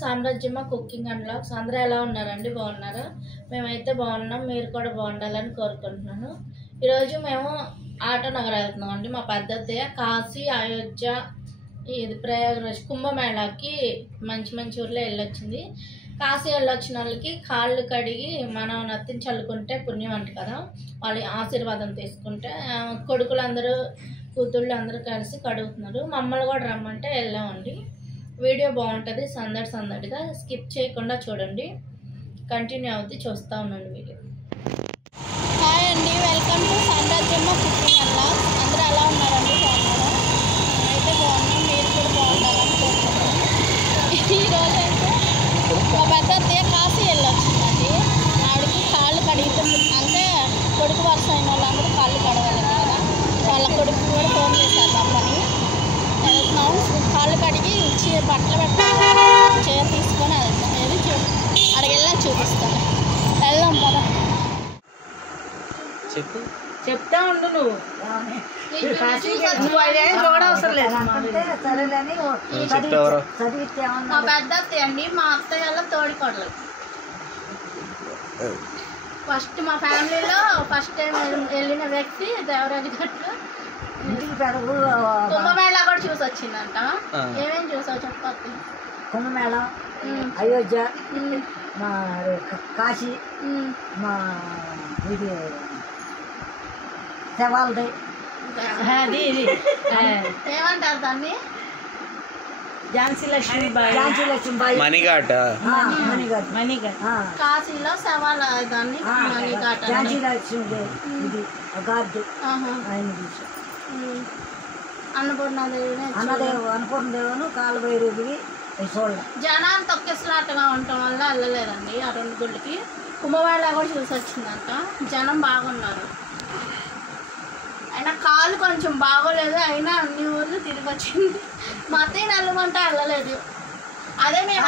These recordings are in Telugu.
Samrajyamma cooking and vlogs. అందరూ ఎలా ఉన్నారండి? బాగున్నారా? మేమైతే బాగున్నాం. మీరు కూడా బాగుండాలని కోరుకుంటున్నాను. ఈరోజు మేము ఆటోనగర్ వెళ్తున్నాం అండి. మా పెద్దత్తయ్య కాశీ, అయోధ్య, ఇది ప్రయాగరాజ్ కుంభమేళాకి మంచి మంచి ఊర్లో వెళ్ళొచ్చింది. కాశీ వెళ్ళొచ్చిన వాళ్ళకి కాళ్ళు కడిగి మనం నత్తిని చల్లుకుంటే పుణ్యం అంట కదా, వాళ్ళ ఆశీర్వాదం తీసుకుంటే కొడుకులందరూ కూతుళ్ళు అందరూ కలిసి కడుగుతున్నారు. మమ్మల్ని కూడా రమ్మంటే వెళ్ళామండి. వీడియో బాగుంటుంది, సందడిగా స్కిప్ చేయకుండా చూడండి. కంటిన్యూ అవుద్ది, చూస్తూ ఉండండి వీడియో. హాయ్ అండి, welcome to Samrajyamma cooking and vlogs. అందరూ ఎలా ఉన్నారండి? బాగున్నారా? అయితే బాగున్నాం, మీరు కూడా బాగుండాలని కోరుకుంటున్నాను. ఈరోజు అయితే మా పెద్ద అత్తయ్య కాశీ వెళ్ళొచ్చిందండి. ఆవిడకి కాళ్ళు కడుగుతుంది, అంటే కొడుకు వరుస అయిన వాళ్ళందరూ కాళ్ళు కడగాలి కదా, వాళ్ళ కొడుకు కూడా ఫోన్ చేశారు రమ్మని. వెళ్తున్నాం, కాళ్ళు కడిగి బట్టలు పెట్టాలి, చీర తీసుకొని వెళ్తాం. ఏది అక్కడికి వెళ్ళాక చూపిస్తాను, వెళ్దాం కదా. చెప్తా ఉండు నువ్వు అవసరం లేదు. మా పెద్ద అత్తయ్య అండి, మా అత్తయ్య వాళ్ళ తోడికోడలు. ఫస్ట్ మా ఫ్యామిలీలో ఫస్ట్ టైం వెళ్ళిన వ్యక్తి దేవరాజు గట్లు. కుంభమేళా కూడా చూసి వచ్చిందంట. ఏమేమి చూసావు చెప్పు. కుంభమేళ, అయోధ్య, మా కాశీ, మా ఇది శవాలది, ఏమంటారు దాన్ని, ఝాన్సీ లక్ష్మీబాయి, మణిఘాట్. కాశీలో శవాల దాన్ని మణిఘాట్. ఝాన్సీ లక్ష్మీ ఇది గార్డు ఆయన చూసి, అన్నపూర్ణదేవును కాలుబైరుడికి చూడాలి. జనాలు తొక్కిసలాటగా ఉండటం వల్ల వెళ్ళలేదండి ఆ రెండు గుళ్ళకి. కుంభమేళా కూడా చూసి వచ్చిందంట, జనం బాగున్నారు. అయినా కాలు కొంచెం బాగోలేదు, అయినా అన్ని ఊర్లు తిరిగి వచ్చింది. మా అత్తయ్య నల్లమంటే వెళ్ళలేదు. అదే మేము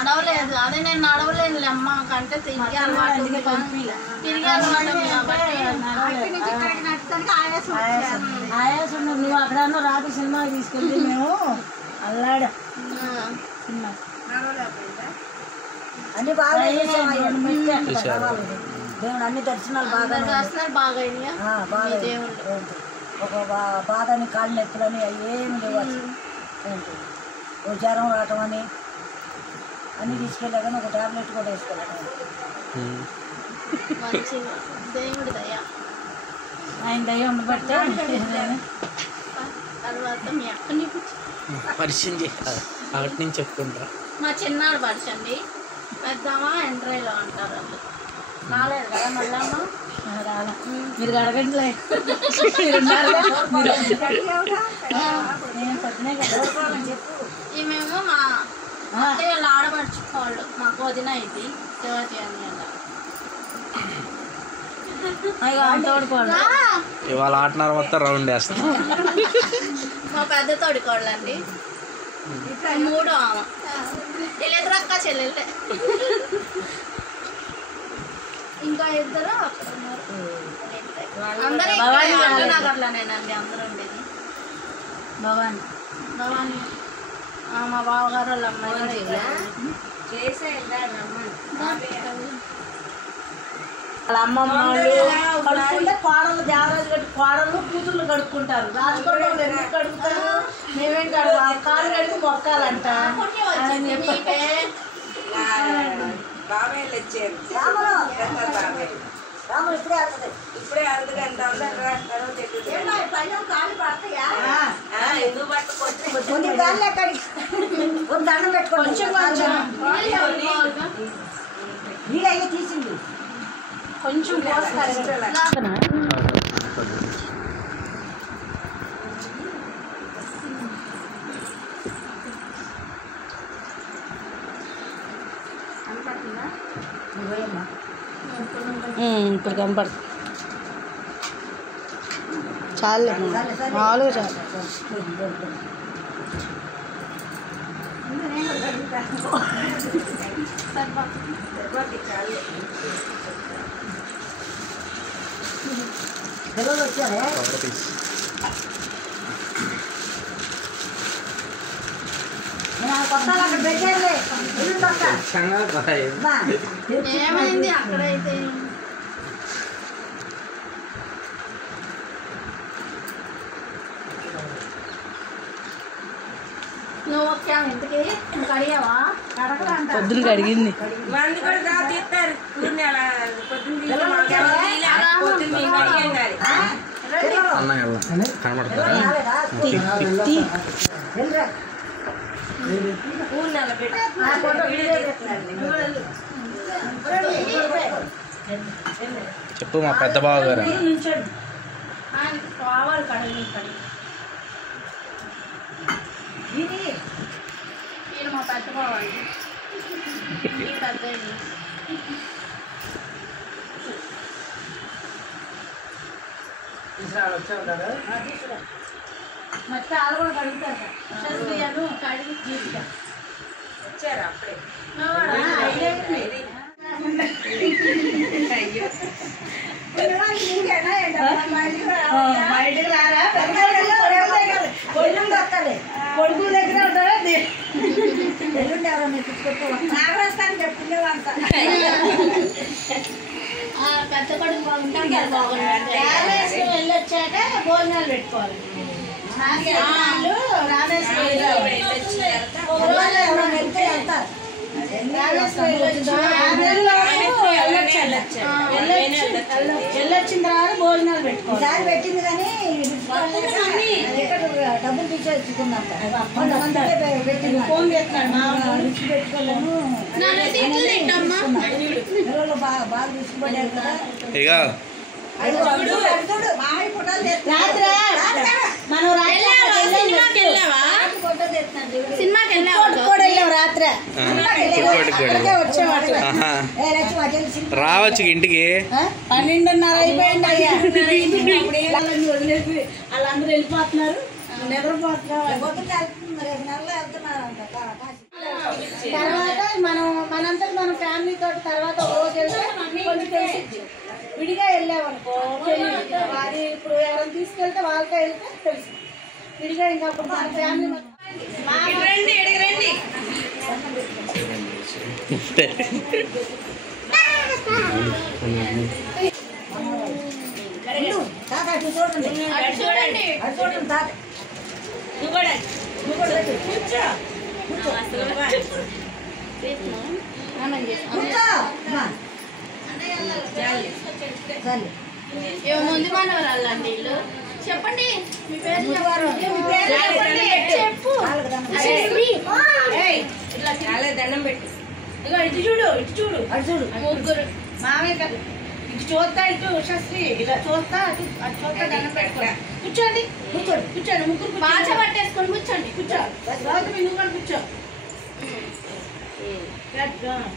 నడవలేదు, అదే నేను నడవలేను అమ్మ కంటే తిరిగి అలవాటు ఆయాసం. నువ్వు అక్కడ రాత్రి సినిమా తీసుకెళ్ళి మేము అల్లాడా సినిమా అన్ని బాగా దేవుడు అన్ని దర్శనాలు బాగా ఒక బాధని కాళ్ళు నొప్పులని ఏమి లేవు. ఓ జ్వరం రావటం అని అన్ని తీసుకెళ్ళా కానీ ఒక టాబ్లెట్ కూడా వేసుకోలేదు. దేవుడి దయ, ఆయన దయ ఉండబట్టే. తర్వాత మీ అక్కని పరిచయం అక్కడి నుంచి చెప్పుకుంటా. మా చిన్నాడు పరిచండి, పెద్దమ్మా ఎంట్రైలో అంటారు వాళ్ళు. రాలేదు కదా మళ్ళమ్మ, మీరు అడగండి. ఈమెమో మా అత్తయ్య వాళ్ళు ఆడపడుచుకోళ్ళు, మాకు వదిన ఇది శివాజీ అని ఇవాళ ఆటనారు మొత్తం రౌండ్ వేస్తాం. మా పెద్ద తోడికోళ్ళు అండి, మూడో ఆమె. వీళ్ళిద్దరక్క చెల్లెళ్ళే, ఇంకా ఇద్దరు అక్కడ ఉన్నారు. అందరూ నగర్లోనేనండి అందరూ ఉండేది. భవాని మా బావగారు వాళ్ళ అమ్మాయి వాళ్ళ అమ్మమ్మ వాళ్ళు కడుక్కుంటే కోడలు, దేవరాజు గట్టి కోడలు కూతుర్లు కడుక్కుంటారు. రాజకోటలు ఎందుకు కడుగుతారు? మేమేం కడుగు కాలు కడిగి మొక్కాలంట. ఇప్పుడే అర్థగంట దండం పెట్టుకో. నీళ్ళైనా తీసింది కొంచెం ఇప్పుడు కనపడుతుంది. చాలు మామూలుగా చాలు. పిల్లలు వచ్చారే. కొత్త అక్కడ పెట్టేది ఏమైంది అక్కడైతే నువ్వు ఓకే ఇంతకి నువ్వు కడిగావా కడకలంట పొద్దున కడిగింది మంది కూడా దా తీస్తారు ఊరిని అలా పొద్దున్న తీసి మాకేమో తీయలే. పొద్దున్న మేము కడిగేయాలి. అన్న కనబడతారా ఊరిని అలా పెట్టి వీడియో తీస్తున్నారు. చెప్పు మా పెద్ద బావ గారు ఆయనకి కావాలి కడిగి ఈయన మా పెద్ద బావాలి పెద్ద ಮತ್ತೆ ఆలు కూడా కడుగుతారు షస్త్రియను కడిగి జీవితం వచ్చారు అప్పుడే బయటకు రారా కొడుకులు దక్కాలి కొడుకుల దగ్గర ఉంటారా ఎల్లుండి ఎవరో మీకు నాగరాస్తాను చెప్పింది అంతా పెద్ద కొడుకు బాగుంటాం రామేశ్వరం వెళ్ళొచ్చాక భోజనాలు పెట్టుకోవాలి రామేశ్వరం ఎవరైనా వెళ్తే వెళ్తారు వెళ్ళొచ్చిన తర్వాత భోజనాలు పెట్టుకోవాలి పెట్టింది కానీ డబ్బులు తీసేసుకుందంట పెట్టింది ఫోన్ చేస్తున్నాడు రుచి పెట్టుకోలేను బాగా రుచిపడ్డారు కదా మనం సినిమాకి రాత్రి రావచ్చు ఇంటికి 12:30 అయిపోయింది అయ్యా వదిలేసి వాళ్ళందరూ వెళ్ళిపోతున్నారు తర్వాత మనంతా మన ఫ్యామిలీ తోటి తర్వాత రోజు వెళ్తే కొంచెం తెలిసి విడిగా వెళ్ళామనుకో అది ఇప్పుడు ఎవరైనా తీసుకెళ్తే వాళ్ళతో వెళ్తే తెలుసు విడిగా ఇంకా అప్పుడు మన ఫ్యామిలీ ముందు మనవరాలండి వీళ్ళు చెప్పండి మీ పేరు చెప్పు దండం పెట్టు. ఇటు చూడు ముగ్గురు మామయ్య కదా ఇటు చూస్తా ఇటు శస్త్రి ఇలా చూస్తా అటు చూస్తా దండం పెట్టుకోండి కూర్చోండి ముగ్గురు బాధ పట్టేసుకొని కూర్చోండి రోజు నువ్వు కూడా కూర్చో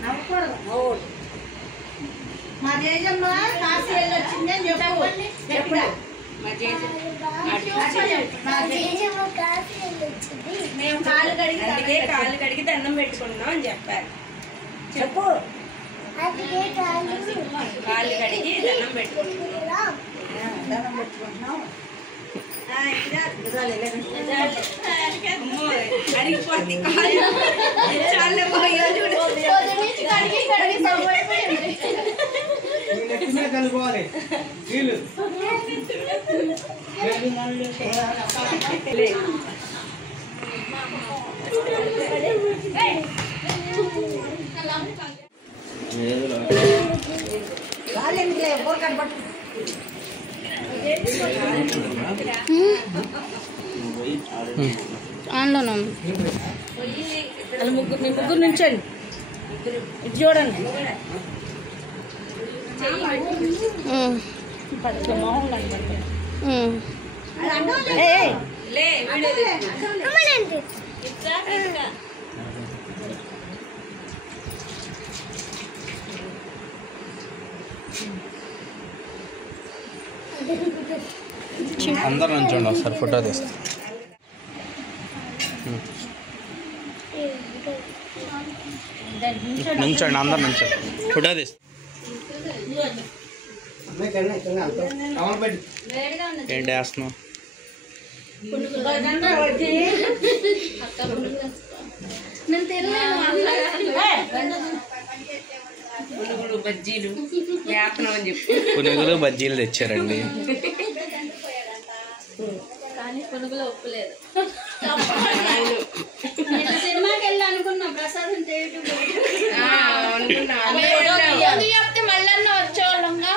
నవ్వకూడదు మా జేజమ్మ కాశీ వెళ్ళొచ్చింది అని చెప్పండి ఎప్పుడు మేము కాళ్ళు కడిగి అందుకే కాళ్ళు కడిగి దండం పెట్టుకున్నాం అని చెప్పారు. చెప్పు కాళ్ళు కడిగి దండం పెట్టుకున్నాం. అడిగిపోతుంది చాలే కలుపుకోవాలి వీళ్ళు ఆన్లోనే మీ ముగ్గురు నుంచండి ఇది చూడండి లే వీడియో అందరు నుంచోండి ఒకసారి ఫోటో తీస్తా నుంచోండి అందరు నుంచోండి ఫోటో తీస్తా ఏంటి వేస్తున్నావు నేను తినలేను పునుగులు బజ్జీలు వేపనం అని చెప్పి పునుగులు బజ్జీలు తెచ్చారండి. కానీ పునుగులు ఒప్పులేదు. సినిమాకి వెళ్ళి అనుకున్నాం ప్రసాదం చెప్తే మళ్ళీ వచ్చేవాళ్ళంగా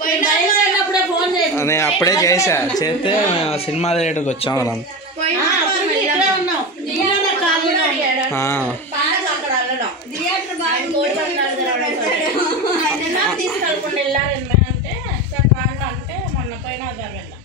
పోయినప్పుడే ఫోన్ చేసి నేను అప్పుడే చేశా, చేస్తే మేము సినిమా థియేటర్కి వచ్చాం కదా. తీసుకెళ్ళకుండా వెళ్ళారంటే సార్ రాండి అంటే మొన్న పోయిన వెళ్ళాం.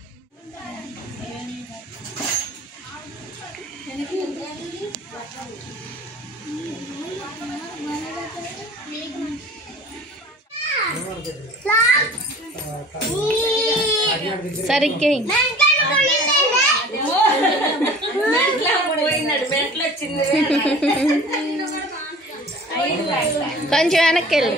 సరిగ్గా కొంచెం వెనక్కి వెళ్ళి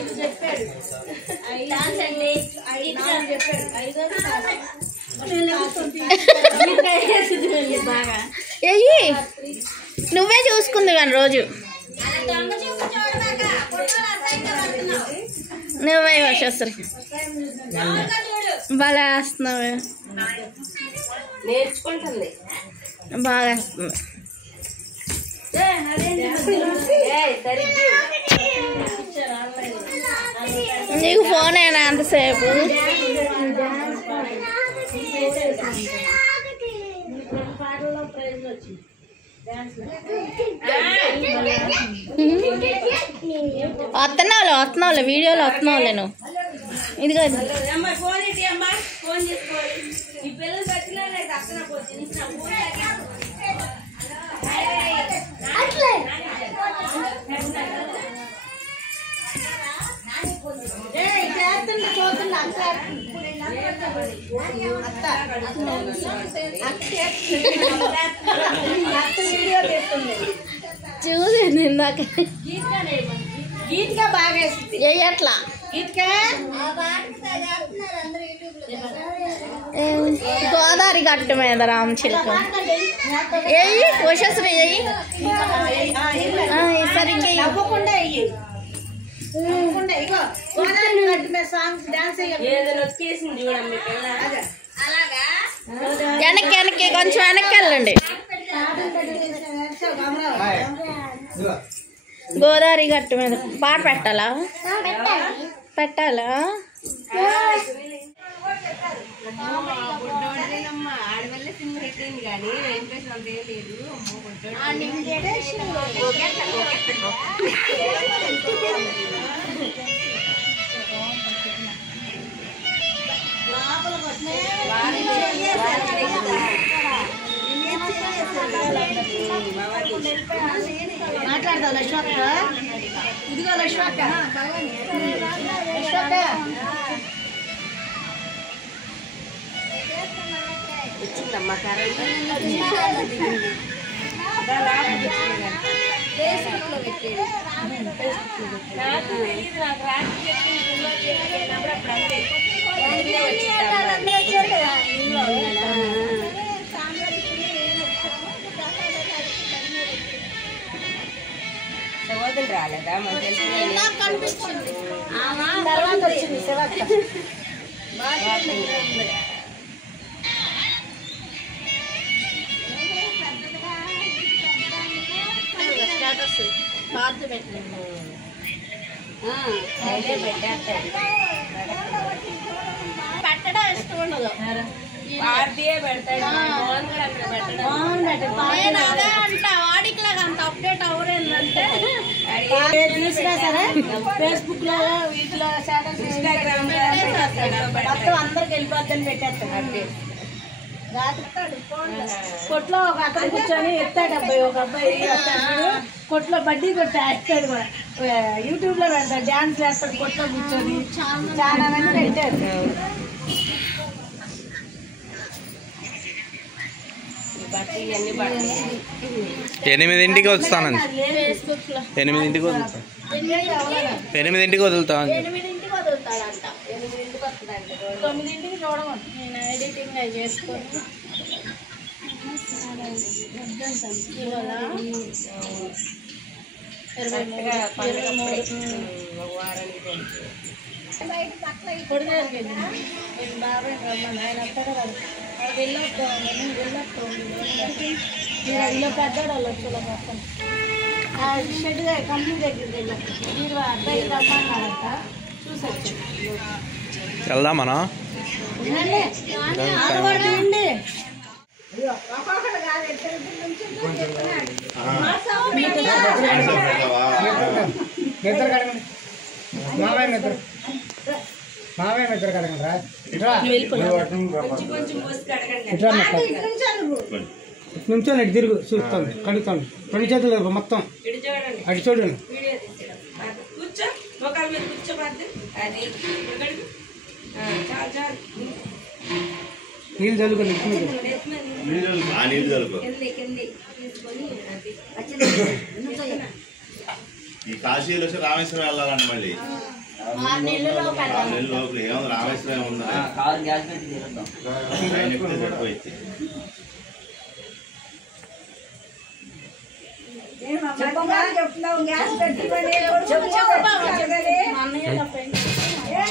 ఏయ్ నువ్వే చూసుకుంది కానీ రోజు నువ్వే వశస్త్రి బాగా వేస్తున్నావే, నేర్చుకుంటుంది. బాగా వేస్తుంది. నీకు ఫోన్ అయినా అంతసేపు వస్తున్నావులే వీడియోలో వస్తున్నావులే నువ్వు. ఇదిగో ఫోన్ ఏంటి అమ్మా, ఫోన్ చేసుకోవాలి. ఈ పిల్లలు బతిలో అక్కడ చూసి ఇందాక గీతిగా బాగా వేసింది. ఎట్లా గీతిగా గోదావరి గట్టు మీద రామచిలుక ఏయి వశస్త్రి ఏయి సరిగ్గా నవ్వకుండా వెయ్యి. నవ్వకుండా ఇగో గోదావరి గట్టు మీద సాంగ్స్ డాన్స్ వచ్చేసింది చూడండి పిల్ల. వెనక్కి వెనక్కి కొంచెం వెనక్కి వెళ్ళండి. గోదావరి గట్టు మీద పాట పెట్టాలా? పెట్టాలా? ఆడవల్ల సినిమా పెట్టింది కానీ వెంకటేశ్వర అంత ఏం లేదు. మాట్లాడదాం లక్ష్మక్క. ఇదిగో లక్ష్మక్క, లక్ష్మక్క వచ్చిందమ్మా కరెంట్. నాకు తెలియదు, నాకు రాత్రి చెప్పినప్పుడు అప్పుడు అంతే సహోదరు రాలేదా? కనిపించింది తర్వాత వచ్చింది శివక్క. స్టేటస్ కార్డు పెట్టింది. పెట్టడం ఇష్టం ఉండదు. పార్టీయే పెడతాడు. నేను అదే అంట వాడికిలాగా అంత అప్డేట్ అవరేందంటే చూసినా సరే ఫేస్బుక్ లో వీటిలో స్టేటస్ ఇన్స్టాగ్రామ్ మొత్తం అందరికి వెళ్ళిపోద్దని పెట్టేస్తాడు. కొట్లో ఒక అతను కూర్చొని ఎత్తాడు అబ్బాయి, ఒక అబ్బాయి వస్తాడు కొట్లో బడ్డీ కొట్టి ఎత్తాడు కూడా. యూట్యూబ్ లో పెడతాడు, డాన్స్ వేస్తాడు కొట్లో కూర్చొని. చాలా మంది పెట్టారు. ఇవన్నీ పడతాయి. 8ంటికి వస్తానండి. ఫేస్బుక్ లో 8ంటికి వదులుతా. 8ంటికి వదులుతాను. 8ంటికి వదులుతాడంట. 8ంటికి వస్తుందండి, 9ంటికి చూడమని. నేను ఎడిటింగ్ అవి చేసుకొని ఇవాళ 23 కొడుకు బాబాయ్ రమ్మని ఆయన వస్తాడు కదా వెళ్ళొస్తాం ఇలా పెద్దోడు వాళ్ళు వచ్చేలా మొత్తం షెడ్ కంపెనీ దగ్గరికి వెళ్ళాం మీరు అబ్బాయి రమ్మన్నాడంట చూసొచ్చు వెళ్దాం మనం. ఆడవాడండి నుంచో ఇటు తిరుగు చూస్తాను కడుగుతాను 2 చేతులు మొత్తం అటు చూడండి. కూర్చో మొక్కల మీద కూర్చోబద్దు అది చాలు నీళ్ళు చల్లుకోండి. ఈ కాశీలో వచ్చి రామేశ్వరం వెళ్ళాలండి మళ్ళీ 6 నెలల లోపల ఏముంది రామేశ్వరం ఏముంది సరిపోయింది.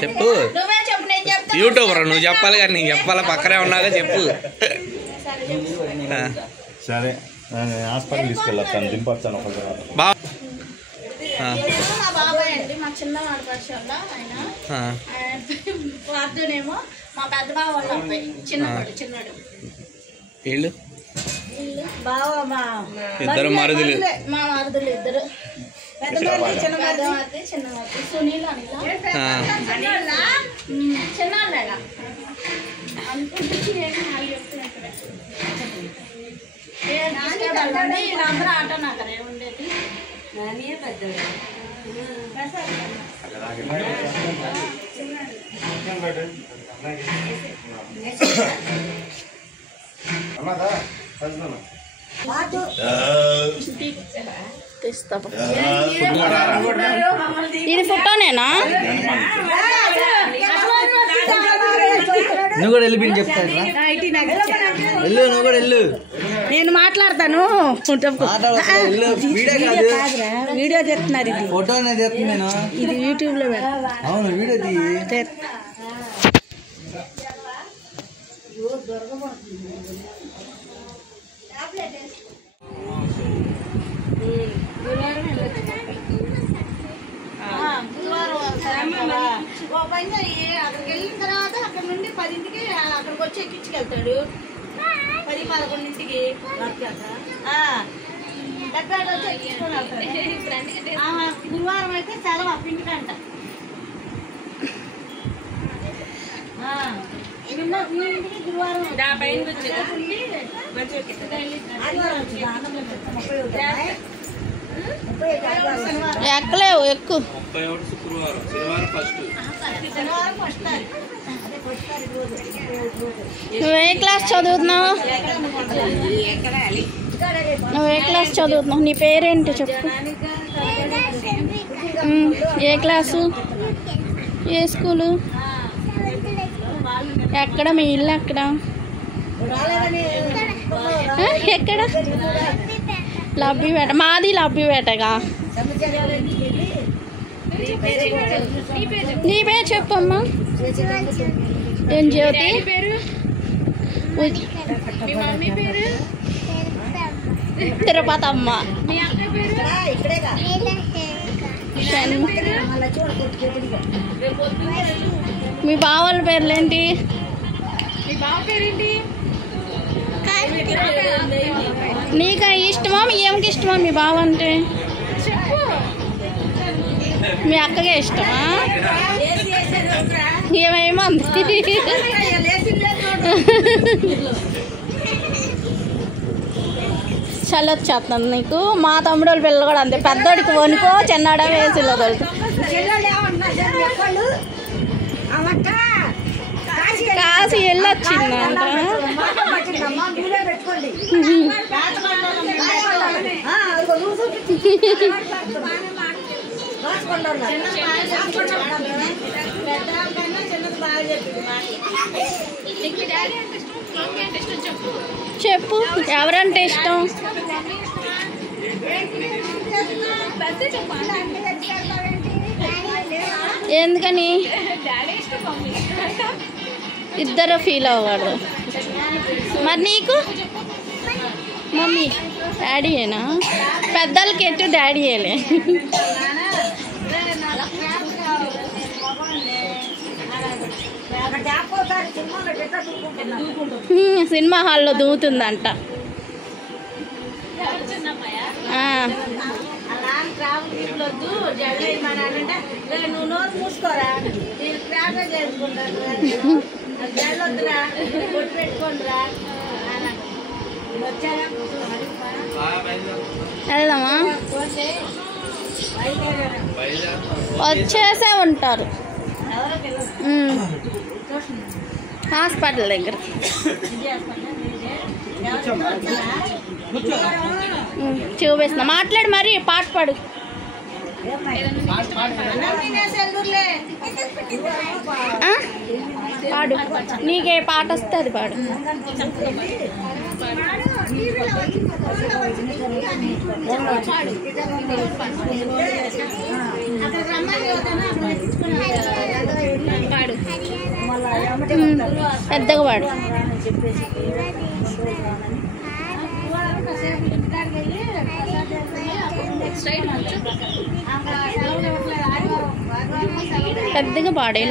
చెప్పు. యూట్యూబర్ నువ్వు చెప్పాలి కానీ నీకు చెప్పాలి, పక్కనే ఉన్నాగా చెప్పు. సరే హాస్పిటల్ తీసుకెళ్ళొస్తాను, దింపొస్తాను ఒక బా. మా బాబాయ్ అండి, మా చిన్న ఆడపడుచు ఆయన అర్జునేమో మా పెద్ద బావ వాళ్ళ అబ్బాయి చిన్నడు వీళ్ళు బావ ఇద్దరు మరుదులు. మా మరుదులు ఇద్దరు పెద్దవాళ్ళది చిన్నవాళ్ళది సునీల్ అని చిన్నాళ్ళగా వీళ్ళందరూ ఆటో నగరే ఉండేది. ఇది ఫోటోనేనా? నువ్వు కూడా వెళ్ళి చెప్తాను. వెళ్ళు, నువ్వు కూడా వెళ్ళు. నేను మాట్లాడతాను. వీడియో చేస్తున్నారు. ఇది ఫోటో నేను ఇది యూట్యూబ్ లో అవును వీడియో అక్కడికి వెళ్ళిన తర్వాత అక్కడ నుండి 10ంటికి అక్కడికి వచ్చి ఎక్కించుకెళ్తాడు. 10-11ంటికి డెబ్బేట వచ్చి ఎక్కించుకొని వెళ్తాడు. గురువారం అయితే సెలవు అప్పింటికంట. గురువారం ఎక్కలేవు ఎక్కువ. నువ్వే క్లాస్ చదువుతున్నావు? నువ్వే క్లాస్ చదువుతున్నావు? నీ పేరేంటి చెప్పు. ఏ క్లాసు? ఏ స్కూలు? ఎక్కడ మీ ఇల్లు? ఎక్కడ ఎక్కడ? లబ్బిపేట. మాది లబ్బిపేటగా. నీ పేరు చెప్పమ్మా. ఏం జ్యోతి? తిరుపతి అమ్మ. మీ బావ వాళ్ళ పేర్లేంటి? నీకు ఇష్టమా? ఏమికి ఇష్టమా మీ బావ అంటే? మీ అక్కగే ఇష్టమా? ఏమేమంది? చల్లొచ్చేస్తుంది నీకు. మా తమ్ముడు వాళ్ళ పిల్లలు కూడా అంతే. పెద్దోడికి వణుకో, చిన్నాడా వేసిలో తోలుతా. కాసి వెళ్ళొచ్చిందంట. చిన్నది బాగా చెప్పు ఎవరంటే ఇష్టం? ఎందుకని ఇద్దరు ఫీల్ అవ్వకూడదు. మరి నీకు మమ్మీ డాడీయేనా? పెద్దలకి ఎటు డాడీయేలే. సినిమా హాల్లో దూతుందంట. నువ్వు నోరు మూసుకోరా, నేను క్రాఫ్ట్ చేసుకుంటాను, జల్లొద్దురా, బొట్టు పెట్టుకోండిరా. వెళ్దామా? వచ్చేసే ఉంటారు హాస్పిటల్ దగ్గర. చూపిస్తున్నా, మాట్లాడు, మరి పాట పాడు. పాడు, నీకే పాట వస్తే అది పాడు. పెద్దగా పాడు. పెద్దగా పాడే.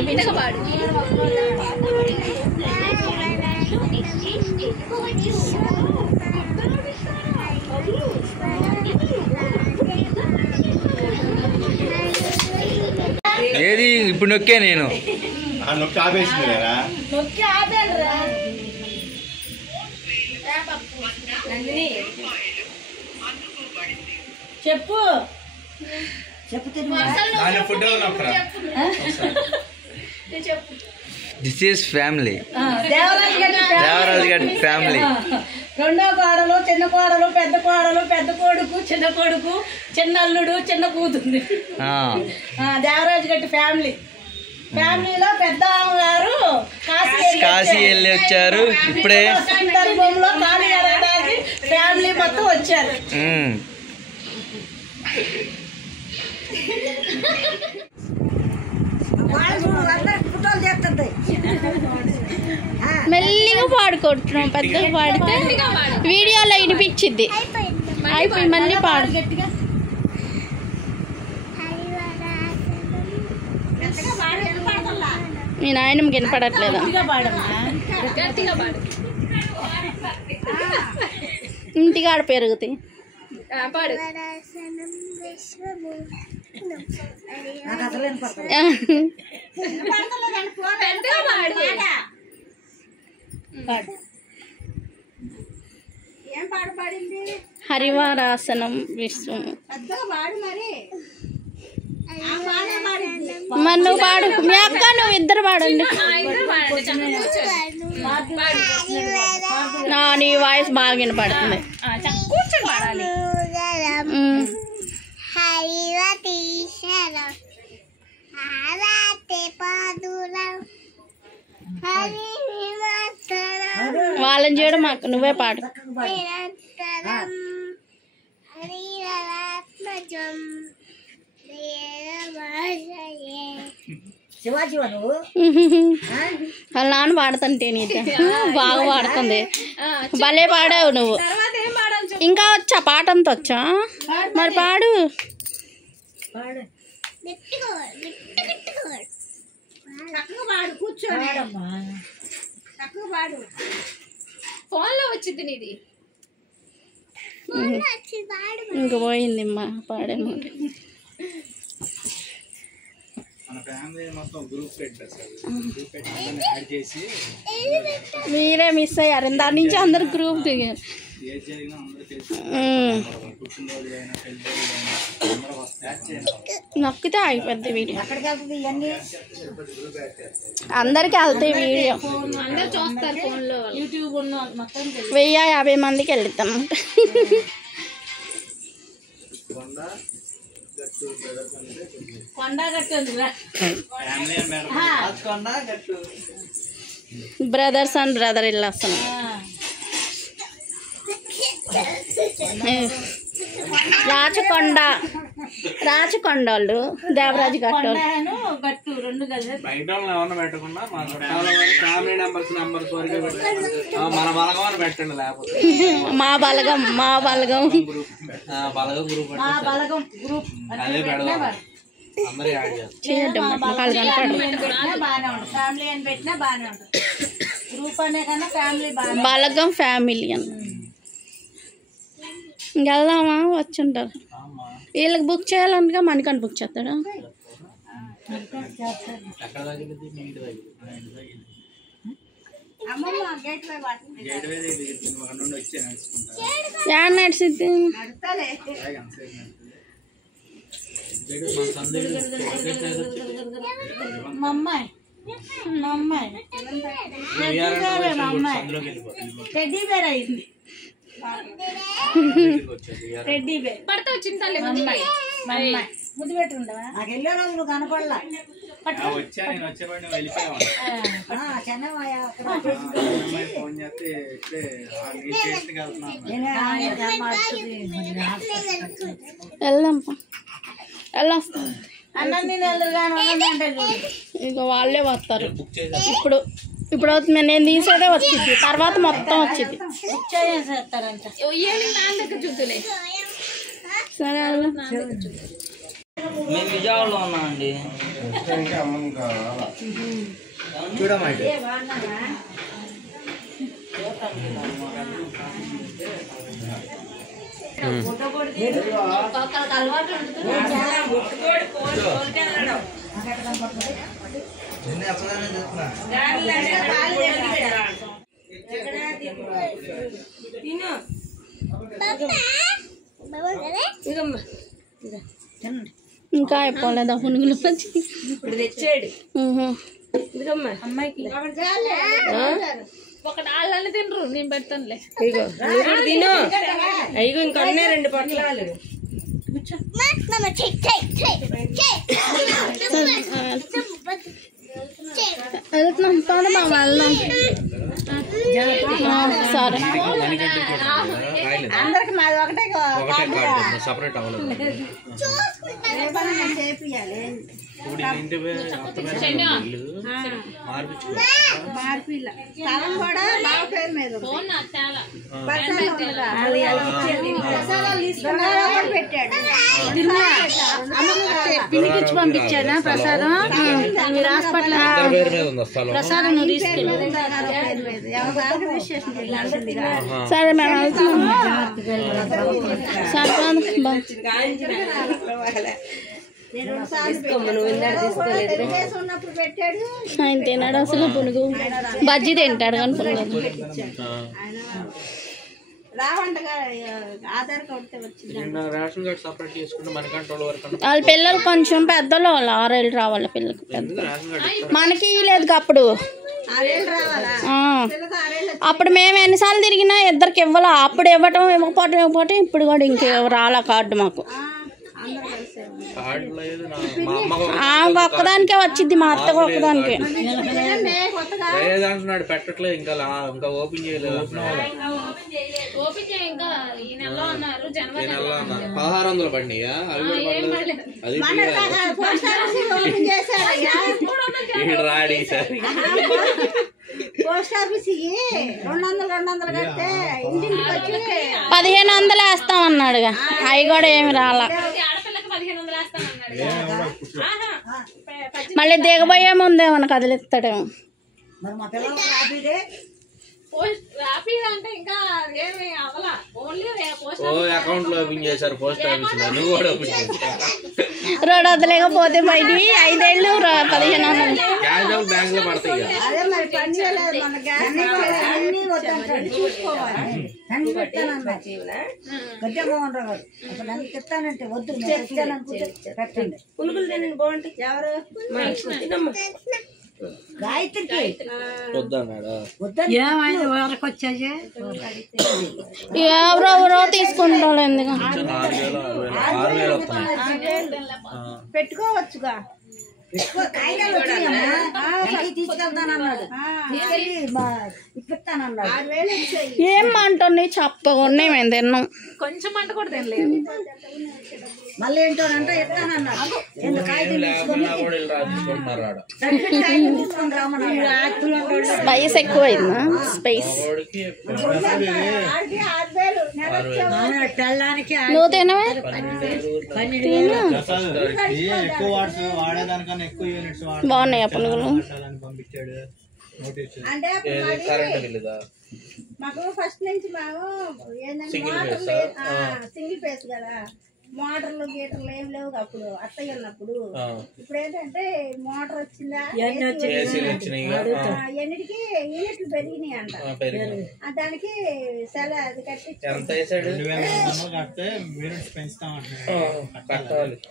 ఏది ఇప్పుడు నొక్కే నేను నొక్కి ఆపేసింది కదా. నొక్కి ఆపేండిరా. చెప్పు దిస్ ఈస్ ఫ్యామిలీ. దేవరాజు గారి ఫ్యామిలీ. రెండో కోడలు, చిన్న కోడలు, పెద్ద కోడలు, పెద్ద కొడుకు, చిన్న అల్లుడు, చిన్న కూతురు. దేవరాజు గట్టి ఫ్యామిలీ. ఫ్యామిలీలో పెద్ద గారు కాశీ వెళ్ళి వచ్చారు. ఇప్పుడే సందర్భంలో కాళీగారి ఫ్యామిలీ మొత్తం వచ్చారు. మెల్లిగా పాడుకుంటున్నాం. పెద్దగా పాడితే వీడియోలో వినిపించింది. అయిపోయి మళ్ళీ పాడు. మీ నాయనమ్మ వినపడట్లేదా? ఇంటికాడ పెరుగుతాయి. హరివారాసనం విశ్వం. మరి నువ్వు పాడు. మీ అక్క నువ్వు ఇద్దరు పాడండి. నీ వాయిస్ బాగా వినపడుతుంది. వాళ్ళని చేయడం మాకు నువ్వే పాడు. వాళ్ళ నాన్న పాడుతుంటే నీకు బాగా పాడుతుంది. భలే పాడావు నువ్వు. ఇంకా వచ్చా పాట అంతా వచ్చా? మరి పాడు. ఫోన్లో వచ్చింది నీది. ఇంక పోయింది అమ్మా పాడేమో. మీరే మిస్ అయ్యారు. దాని నుంచి అందరు గ్రూప్ దిగారు. నొక్కితే అయిపోద్ది వీడియో. అందరికి వెళ్తాయి వీడియో. 1050 మందికి వెళ్తాం. కొండగట్టు ఉందిరా. బ్రదర్స్ అండ్ బ్రదర్ ఇల్లు వస్తాను. రాచకొండ వాళ్ళు దేవరాజు గట్టు కొండను గట్టు రెండు కలిసి బయట వాళ్ళని ఏమన్నా పెట్టకుండా మా చుట్టాల వరకు ఫ్యామిలీ నెంబర్స్ వరకే పెట్టండి. మన బలగం అని పెట్టండి, లేకపోతే మా బలగం బలగం గ్రూప్ మా బలగం గ్రూప్ అదే పెడదాం, అందరూ యాడ్ చేస్తారు. చేయొద్దు మొక్కలు కనపడదు. పెట్టినా బాగానే ఉంటుంది, ఫ్యామిలీ అని పెట్టినా బాగానే ఉంటుంది. గ్రూప్ అనే కన్నా ఫ్యామిలీ బాగా బలగం ఫ్యామిలీ అని ఇంకెళ్దామా? వచ్చుంటారు. వీళ్ళకి బుక్ చేయాలనుక మనకని బుక్ చేస్తాడా? ఎక్కడ తగ్గింది? మీ ఇంటి దగ్గర అమ్మమ్మ గేట్ వే యాడ్ నడిచిద్ది. మా అమ్మాయి టెడ్డీ బేర్ అయింది. టెడ్డీ బేర్ పడితే వచ్చింది. ముద్దు పెట్టుకుంటావా? నాకు వెళ్ళే రోజు నువ్వు కనపడలా. వెళ్దాం వెళ్ళొస్తాం. అన్నం నేను వెళ్ళరుగానే ఇక వాళ్ళే వస్తారు. ఇప్పుడు నేను తీసేదే వచ్చింది, తర్వాత మొత్తం వచ్చింది. చేస్తారంట. సరే మేము విజయవాడలో ఉన్నామండి. చూడమండి అలవాటు ఉంటుంది. ఇంకా అయిపోలేదా పునుగులు వచ్చి? ఇప్పుడు తెచ్చాడు. అమ్మాయికి ఒక నాళ్ళని తినరు, నేను పెడతానులే. ఇగో నువ్వు కూడా తిను. అయ్యో ఇంకా ఉన్నాయి 2 పొట్లాలు. వెళ్తున్నాం పదమా వెళ్దాం. సరే అందరికి మాది ఒకటే సపరేట్ అవ్వలేదు. చేపియాలి. మార్పిల్ల స్థలం కూడా బాగా పేరు మీద ప్రసాదాలు తీసుకున్నారు. పెట్టాడు పిలిపించి పంపించానా ప్రసాదం? మీరు హాస్పిటల్ ప్రసాదం నువ్వు తీసుకెళ్ళి. సరే మేము వెళ్తున్నాం. ఉన్నప్పుడు పెట్టాడు. ఆయన తిన్నాడు అసలు పునుగు. బజ్జీ తింటాడు కానీ పునుగు రావంటగా ఆధార్ కార్డు వచ్చింది. రేషన్ కార్డ్ సపరేట్ చేసుకుంటే మనకంటే వరకు వాళ్ళ పిల్లలు కొంచెం పెద్దలు, వాళ్ళు 6 ఏళ్ళు రావాలి పిల్లలకి. మనకి లేదు అప్పుడు. అప్పుడు మేము ఎన్నిసార్లు తిరిగినా ఇద్దరికి ఇవ్వాలా. అప్పుడు ఇవ్వకపోవటం ఇప్పుడు కూడా ఇంక రాలా కార్డు మాకు. ఆమెకు ఒక్కదానికే వచ్చింది, మా అత్తకు ఒక్కదానికే. లేదంటున్నాడు, పెట్టట్లేదు ఇంకా ఓపెన్ చేయలేదు. ఓపెన్ చేయ ఇంకా ఈ నెలలో అన్నారు, జనవరి 1600 పడినాయా? అవి కూడా పడలేదు. అది రాడి సార్ పోస్ట్ ఆఫీస్ 200 కడితే ఇంటికి వచ్చి 1500 వేస్తాం అన్నాడుగా. అవి కూడా ఏమి రాలా. ఆడపిల్లకి 1500 వేస్తానన్నాడు. మళ్ళీ దిగబోయే ముందేమన్నా కదిలిస్తాడేమో. మరి మా పిల్లలు రాబీడే హ్యాపీగా అంటే ఇంకా ఏమి అవ్వలా. ఓన్లీ పోస్ట్ అకౌంట్ లో ఓపెన్ చేశారు పోస్ట్ ఆఫీస్ లో. నువ్వు కూడా ఓపెన్ చేశారు. 200 లేకపోతే బయట 5 ఏళ్ళు 1500 బ్యాంక్ లో పడతాయి. అదే మరి పని చేయలేదు. మన అన్ని వద్దంటాడు, చూసుకోవాలి. అన్ని పెట్టానన్నా గడ్డమోహన్ రావు గారు అప్పుడు అన్ని చెప్తానంటే వద్దు పెట్టండి. పునుగులు తినండి బాగుంటాయి. ఎవరు తినమ్మా వద్దన్నాడా? ఎవరెవరో తీసుకుంటారు ఎందుకు 4,000 6,000 వస్తున్నాయి. పెట్టుకోవచ్చుగా. కాయగాలు తీసుకెళ్తానన్నాడు, ఇప్పిస్తానన్నాడు. 6,000 ఇచ్చాయి. ఏం అంటుంది చెప్పగా ఉన్నాయి మేము తిన్నాం. కొంచెం మంట కూడా తినలేదు. మళ్ళీ ఏంటోనంటే ఇస్తానన్నాడు. ఎందుకు కాయలు తీసుకొని తీసుకొని రామన్నాడు. స్పైస్ ఎక్కువైందా? స్పైస్ నువ్వు తినవే తిను. బాగున్నాయి పునుగులు. అంటే కరెంట్ బిల్లుదా? మాకు ఫస్ట్ నుంచి మేము ఏంటంటే సింగిల్ ఫేస్ కదా, మోటార్లు గీటర్లు ఏం లేవు అప్పుడు అత్తయ్య ఉన్నప్పుడు. ఇప్పుడు ఏంటంటే మోటార్ వచ్చిందా, ఎన్నిటికి యూనిట్లు పెరిగినాయి అంట. దానికి సెల అది కట్టి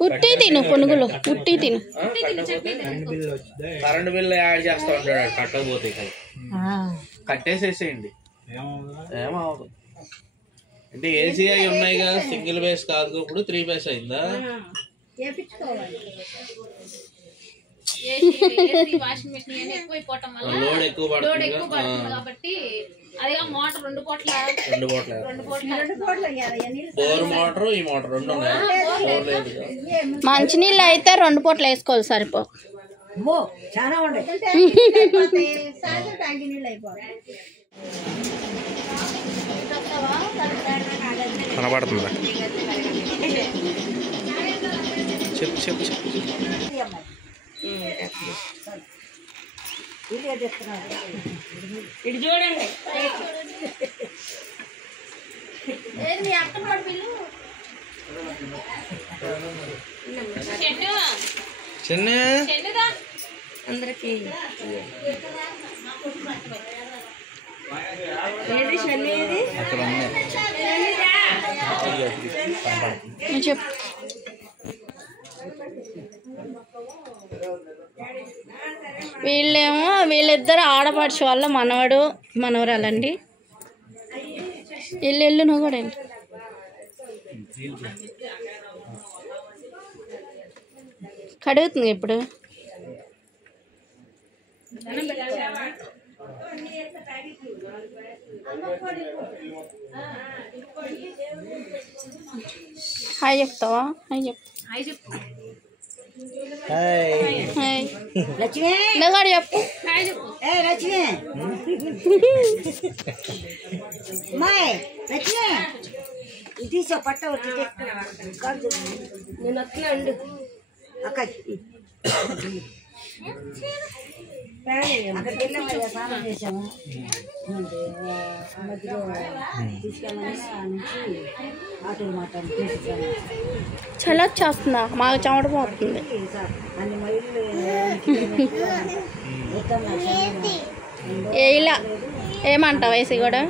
ఉట్టి తిను పునుగులు, ఉట్టి తిను. కరెంట్ బిల్లు యాడ్ చేస్తా ఉంటాడు కట్టకపోతే. కట్టేసేసేయండి, ఏమవుతుంది అంటే. ఏసీ అవి ఉన్నాయి కదా, సింగిల్ బేస్ కాదు, ఇప్పుడు 3 బేస్ అయిందా? వాషింగ్ మెషిన్ ఎక్కువైపోవటం వల్ల లోడ్ ఎక్కువ పడుతుంది కాబట్టి అదే మోటార్ 2 పూట్ల 2 పూట్ల 4 మోటార్ ఈ మోటార్ 2 ఉన్నాయి. మంచినీళ్ళు అయితే 2 పూటలు వేసుకోవాలి సరిపో. చాలా ఉన్నాయి. ట్యాంకి నీళ్ళు అయిపోతాయి. కనబడుతుందా? చెప్పు చెప్పు చెప్పు. ఇటు చూడండి. చిన్న అందరికి అక్కడ ఉన్నాయి. చెప్పు. వీళ్ళిద్దరు ఆడపడుచు వాళ్ళ మనవడు మనవరాలండి. ఇల్లు నువ్వు కూడా ఏంటి కడుగుతుంది ఇప్పుడు. హాయ్ చెప్తావా? హాయ్ చెప్పు. హాయ్ లక్ష్మి, నువ్వు కూడా చెప్పు. లక్ష్మి మాయ్, లక్ష్మి తీసా పట్ట నేను అట్లా ఉండు అక్క. అక్కడికి వెళ్ళాము, స్నానం చేసాము. మధ్యలో తీసుకెళ్ళాము. నుంచి ఆటోలు మాట్లాడి చలి వచ్చేస్తుందా? మాకు చెమట పోతుంది. అన్ని మైళ్ళు ఇలా ఏమంటావు? ఏసీ కూడా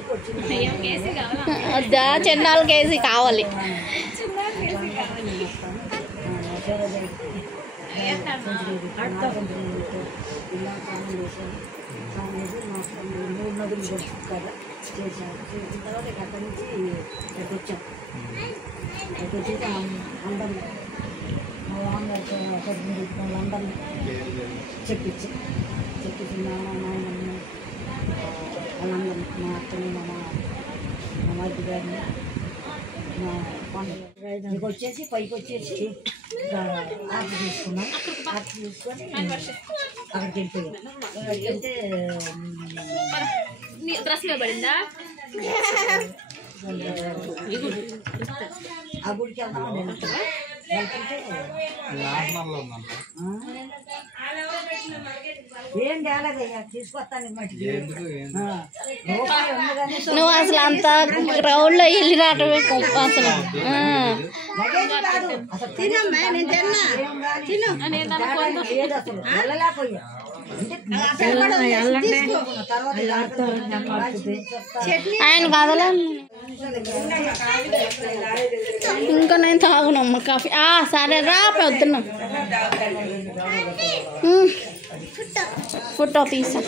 వద్దా? చిన్నాళ్ళకి ఏసీ కావాలి. చేసాము. చేసిన తర్వాత అక్కడి నుంచి ఇక్కడికి వచ్చాం. ఇక్కడికి వచ్చి అందరం మా వాంగారు వాళ్ళందరినీ చెప్పించి నాయనమ్మ వాళ్ళందరినీ, మా అత్తని, మా మరిది గారిని, మా పండుగ వచ్చేసి పైకి వచ్చేసి ఆర్డర్ తీసుకున్నాం. ఆర్డర్ తీసుకొని అక్కడికి వెళ్ళిపోయాం. అక్కడికి వెళ్తే డ్రెస్లో పడిందా? ఆ గుడికి వెళ్తామని వెళ్తుంటే ఏం తేలేదయ్యా, తీసుకొస్తాను మట్టికి. నువ్వు అసలు అంత గ్రౌండ్లో వెళ్ళి రావటమే గొప్ప అసలు. తినమ్మా, నేను తిన్నా లేదు అసలు వెళ్ళలేకపోయా. ఆయన కదలే. ఇంకా నేను తాగునమ్మ కాఫీ. సరే రా పొద్దున్న. ఫోటో తీసా.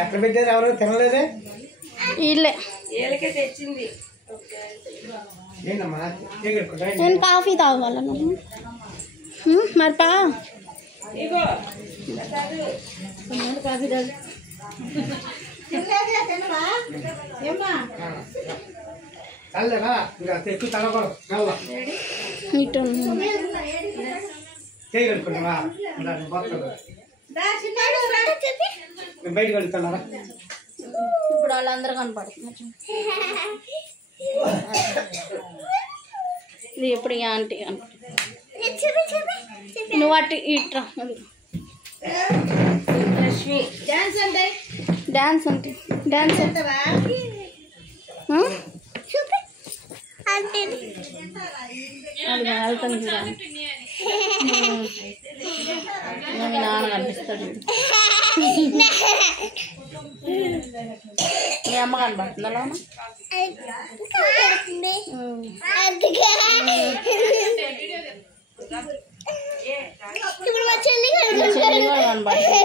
ఎక్కడ పెట్టారు? ఎవరు తినలేదే? వీళ్ళే. వీళ్ళకే తెచ్చింది. ఏంటమ్మా నేను కాఫీ తాగలను. మరి పా ఇగో కాఫీ తాగు. చల్లగా ఇంకా ఎక్కువ తలకూడదు. నల్ల ఇటు చేయగలుగుతున్నావా? నేను బయటకు వెళ్తున్నారా? ఇప్పుడు వాళ్ళందరూ కనపడుతున్నారు. ఇది ఎప్పుడు ఈ ఆంటీ కనపడుతుంది. నువ్వు అటు ఇట్రా. లక్ష్మి డాన్స్ అంటే డాన్స్ అంటే డాన్స్ ఎంతవా? అది వెళ్తాను చూడాలి. మీ నాన్న కనిపిస్తాడు. మీ అమ్మ కనపడుతుంది అలా. చెల్లి కూడా కనపడుతుంది.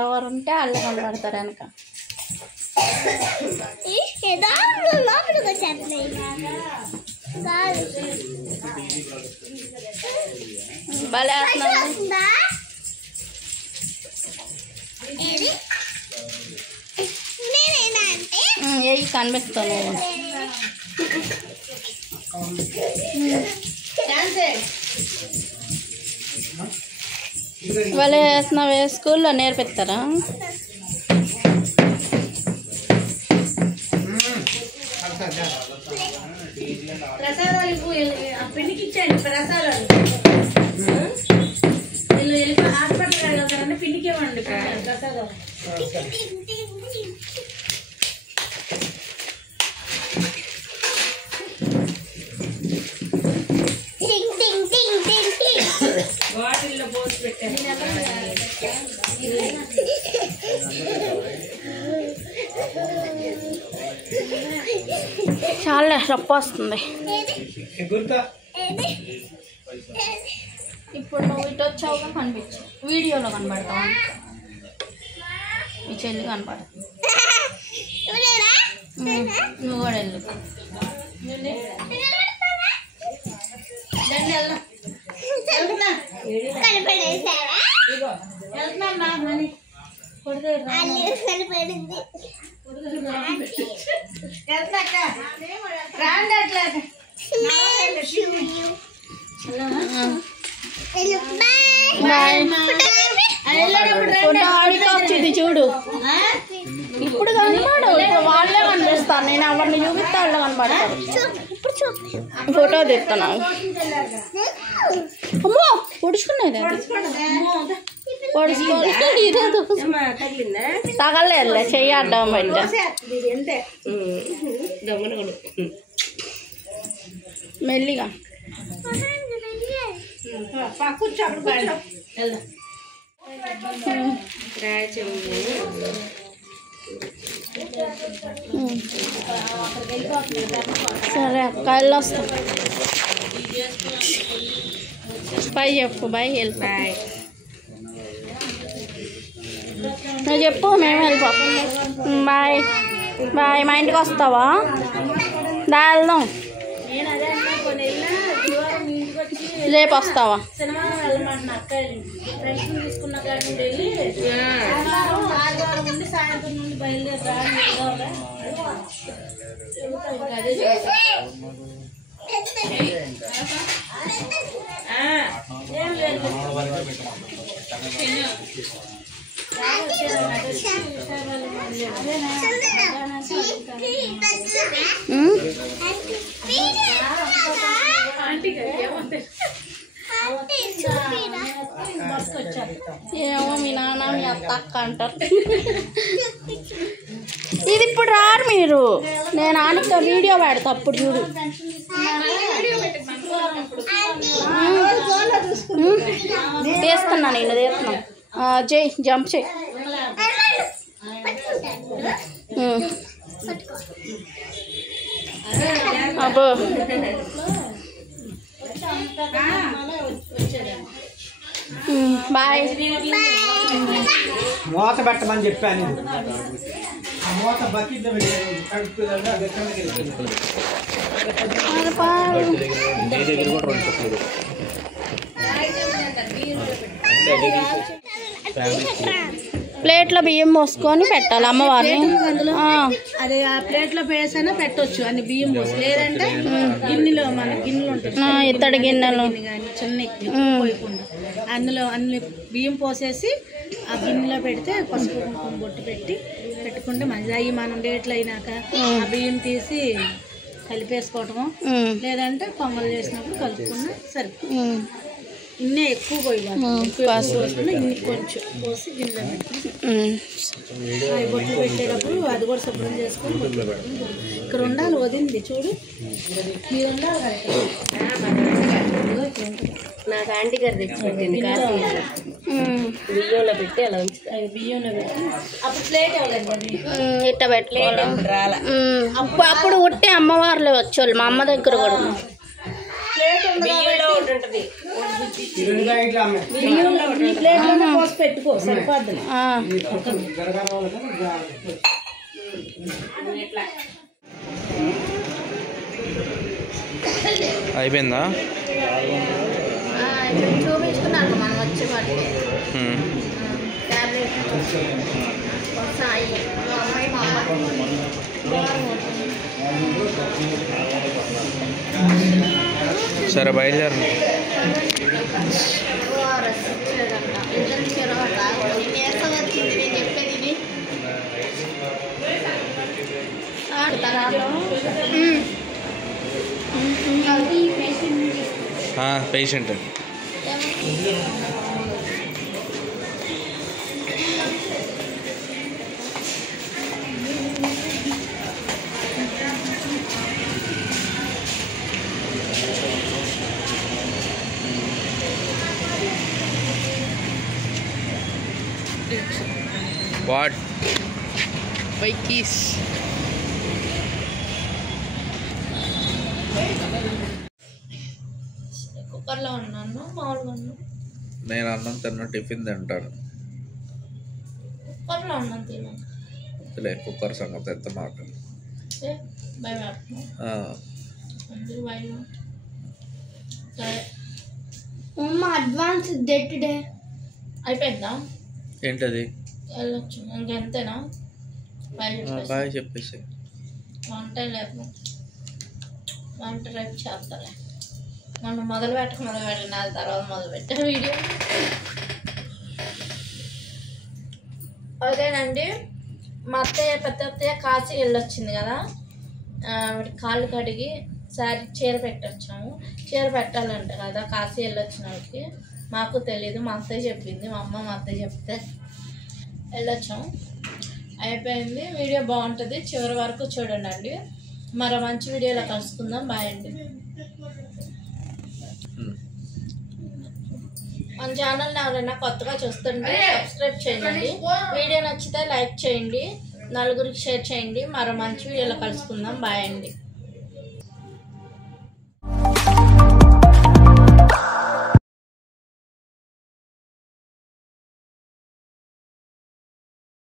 ఎవరుంటే వాళ్ళు కనపడతారు వెనక. భలే ఏ కనిపిస్తాను. వాళ్ళు వేస్తున్నావే స్కూల్లో నేర్పిస్తారా? ప్రసాదాలు పిండికి ఇచ్చాను. ప్రసాదాలు వీళ్ళు వెళ్ళిపోయి హాస్పిటల్కి వెళ్తారంటే పిండికి ఇవ్వండి ప్రసాదాలు. బాటిల్లో పోసి పెట్టాను. చాలా రప్ప వస్తుంది. ఇప్పుడు నువ్వు ఇటు వచ్చావుగా కనిపించు. వీడియోలో కనబడతావు. మీ చెల్లి కనపడుతుంది. నువ్వు కూడా వెళ్ళు. రాండి అట్లా వచ్చింది చూడు. ఇప్పుడు కనపడు. ఇప్పుడు వాళ్ళే కనిపిస్తాను. నేను ఎవరిని చూపిస్తే వాళ్ళు కనపడతారు. ఫోటో తీస్తున్నావు. అమ్మో పొడుచుకున్నది. పొడుచుకోలేదు. తగలేదులే. చెయ్యి అడ్డం పెట్టా. మెల్లిగా కూర్చో. అప్పుడు వెళ్దాం. సరే అక్క వెళ్ళొస్తాం. బాయ్ చెప్పు. బాయ్ వెళ్ళిపో. నువ్వు చెప్పు. మేము వెళ్ళిపోతాం. Bye bye. మా ఇంటికి వస్తావా? దా వెళ్దాం. రేపు వస్తావా? సినిమా వెళ్ళమంటున్నా అక్క. ఫ్రెండ్స్ తీసుకున్న కాడి నుండి వెళ్ళి ఆదివారం నుండి సాయంత్రం నుండి బయలుదేరా. అదే ఏం లేదు. ఏమో మీ నాన్న మీ అత్త అక్క అంటారు. ఇది ఇప్పుడు రారు మీరు. నేను ఆనతో వీడియో పెడతా. అప్పుడు చూడు. తీస్తున్నా. నేను తీస్తున్నా. జై జంప్ చేయి. అబ్బో బాయ్. మూత పెట్టమని చెప్పాను. ఆ మూత బకెట్లో ప్లేట్లో బియ్యం పోసుకొని పెట్టాలి అమ్మవారిని. అది ఆ ప్లేట్లో వేసైనా పెట్టొచ్చు అన్ని బియ్యం పోసి, లేదంటే గిన్నెలో మన గిన్నెలు ఉంటుంది ఇత్తడి గిన్నెలు కానీ చిన్న పోయకుండా అందులో అన్ని బియ్యం పోసేసి ఆ గిన్నెలో పెడితే పసుపు కుంకుమ బొట్టు పెట్టుకుంటే మంచిది. అవి మనం డేట్లు అయినాక ఆ బియ్యం తీసి కలిపేసుకోవటము, లేదంటే పొంగల్ చేసినప్పుడు కలుపుకున్నా సరే. ఇన్నే ఎక్కువ పోసుకున్నా ఇన్ని కొంచెం పోసి గిన్నెలో పెట్టుకుని అవి బొట్లు పెట్టేటప్పుడు అది కూడా శుభ్రం చేసుకొని ఇక్కడ ఉండాలి. వదింది చూడు, మీరు ఉండాలి. నాకు ఆంటీ గారు తెచ్చిపెట్టింది బియ్యంలో పెట్టి అలా ఉంచుతాయి. బియ్యంలో పెట్టి అప్పుడు ప్లేట్ ఇవ్వలేదు ఇట్ట పెట్టుకోవాలి. అప్పుడు ఉట్టే అమ్మవార్లే వచ్చేవాళ్ళు మా అమ్మ దగ్గర కూడా. బియ్యంలో ఉంటుంది ప్లేట్లోనే పోసి పెట్టుకో సరిపోద్ది. అయిపోయిందా? చూపించుకున్నాను మనం వచ్చే వాటికి ట్యాబ్లెట్ సరే బయలుదేరండి. Patient What? Bikeys. కుక్కర్లో ఉన్నాను మామూలుగా ఉన్నాను. నేను అన్నం తిన్నా, టిఫిన్ తింటాను. కుక్కర్లో ఉన్నాను తిన్నాను. కుక్కర్ సంగతి ఎంత మాట. భయం అందరూ భయం. సరే అడ్వాన్స్ డేట్ డే అయిపోయిందా? ఏంటది? వెళ్ళొచ్చు ఇంకెంతేనా? బాగా చెప్పేసి వంట లేదు, వంట రేపు చేస్తాలే. మనం మొదలు పెట్టిన తర్వాత మొదలు పెట్టే వీడియో అదేనండి. మా అత్తయ్య పెద్ద అత్తయ్య కాశీ వెళ్ళొచ్చింది కదా, కాళ్ళు కడిగి చీర పెట్టొచ్చాము. చీర పెట్టాలంట కదా కాశీ వెళ్ళొచ్చిన వాళ్ళకి. మాకు తెలీదు, మా అత్తయ్య చెప్పింది. మా అమ్మ మా అత్తయ్య చెప్తే వెళ్ళొచ్చాము. అయిపోయింది. వీడియో బాగుంటుంది, చివరి వరకు చూడండి. మరో మంచి వీడియోలో కలుసుకుందాం. బాయ్ అండి. మన ఛానల్ని ఎవరైనా కొత్తగా చూస్తుంటే సబ్స్క్రైబ్ చేయండి. వీడియో నచ్చితే లైక్ చేయండి, నలుగురికి షేర్ చేయండి. మరో మంచి వీడియోలో కలుసుకుందాం. బాయ్ అండి.